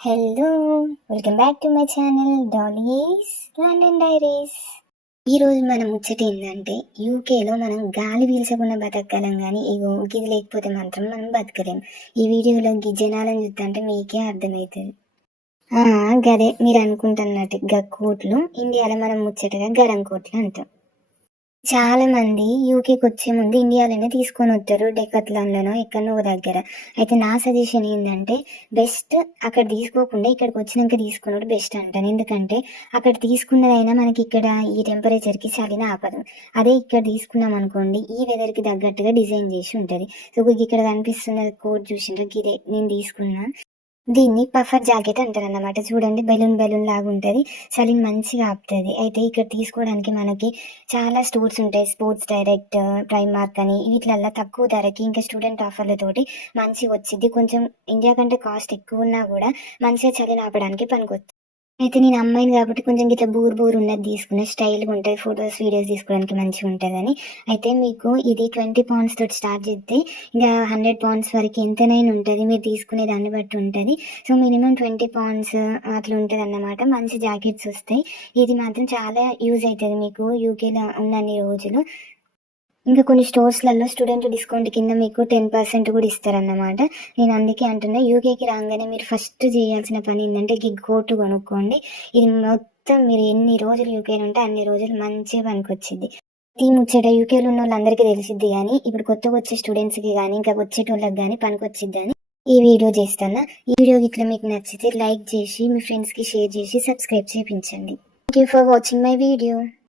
Hello, welcome back to my channel Dolly's London diaries. ఈరోజు మనం ముచ్చట ఏంటంటే యూకేలో మనం గాలి పీల్చకుండా బతకగలం, కానీ ఇగో ఇది లేకపోతే మాత్రం మనం బతకలేం. ఈ వీడియోలో జనాలను చూస్తుంటే మీకే అర్థమవుతుంది. గదే మీరు అనుకుంటున్నట్టు కోట్లు ఇండియాలో మనం ముచ్చటగా గరం కోట్లు అంటాం. చాలా మంది యూకేకి వచ్చే ముందు ఇండియాలోనే తీసుకొని వస్తారు, డెకత్లాన్లోనో ఎక్కడనో దగ్గర. అయితే నా సజెషన్ ఏంటంటే బెస్ట్ అక్కడ తీసుకోకుండా ఇక్కడికి వచ్చినాక తీసుకున్నాడు బెస్ట్ అంటాను. ఎందుకంటే అక్కడ తీసుకున్నదైనా మనకి ఇక్కడ ఈ టెంపరేచర్కి చలిన ఆపదు. అదే ఇక్కడ తీసుకున్నాం అనుకోండి, ఈ వెదర్కి తగ్గట్టుగా డిజైన్ చేసి ఉంటుంది. సో ఇక్కడ కనిపిస్తున్న కోట్ చూసిండ్రు, ఇదే నేను తీసుకున్నా. దీన్ని పఫర్ జాకెట్ అంటారు అన్నమాట. చూడండి, బెలూన్ లాగా ఉంటుంది, చలిని మంచిగా ఆపుతుంది. అయితే ఇక్కడ తీసుకోవడానికి మనకి చాలా స్టోర్స్ ఉంటాయి, స్పోర్ట్స్ డైరెక్ట్, ప్రైమార్క్ అని. వీటిలల్లో తక్కువ ధరకి ఇంకా స్టూడెంట్ ఆఫర్లతోటి మంచిగా వచ్చింది. కొంచెం ఇండియా కంటే కాస్ట్ ఎక్కువ ఉన్నా కూడా మంచిగా చలిని ఆపడానికి పనికొస్తుంది. అయితే నేను అమ్మాయిని కాబట్టి కొంచెం గిట్లా బూర్ ఉన్నది తీసుకున్న, స్టైల్గా ఉంటుంది, ఫొటోస్ వీడియోస్ తీసుకోవడానికి మంచిగా ఉంటుందని. అయితే మీకు ఇది 20 pounds తోటి స్టార్ట్ చేస్తే ఇంకా 100 pounds వరకు ఎంతనైనా ఉంటుంది, మీరు తీసుకునే దాన్ని బట్టి ఉంటుంది. సో మినిమం 20 pounds అట్లా ఉంటుంది అన్నమాట. మంచి జాకెట్స్ వస్తాయి. ఇది మాత్రం చాలా యూజ్ అవుతుంది మీకు యూకేలో ఉన్నన్ని రోజులు. ఇంకా కొన్ని స్టోర్స్లలో స్టూడెంట్ డిస్కౌంట్ కింద మీకు 10% కూడా ఇస్తారన్నమాట. నేను అందుకే అంటున్నా, యూకేకి రాగానే మీరు ఫస్ట్ చేయాల్సిన పని ఏంటంటే కోటు కొనుక్కోండి. ఇది మొత్తం మీరు ఎన్ని రోజులు యూకేలో ఉంటే అన్ని రోజులు మంచిగా పనికొచ్చింది. ఈ ముచ్చట యూకేలో ఉన్న వాళ్ళందరికీ తెలిసిద్ది, కానీ ఇప్పుడు కొత్తగా వచ్చే స్టూడెంట్స్కి కానీ ఇంకా వచ్చేటోళ్ళకి కానీ పనికొచ్చిద్దని ఈ వీడియో చేస్తున్నా. ఈ వీడియో ఇట్లా మీకు నచ్చితే లైక్ చేసి మీ ఫ్రెండ్స్కి షేర్ చేసి సబ్స్క్రైబ్ చేయించండి. Thank you for watching my video.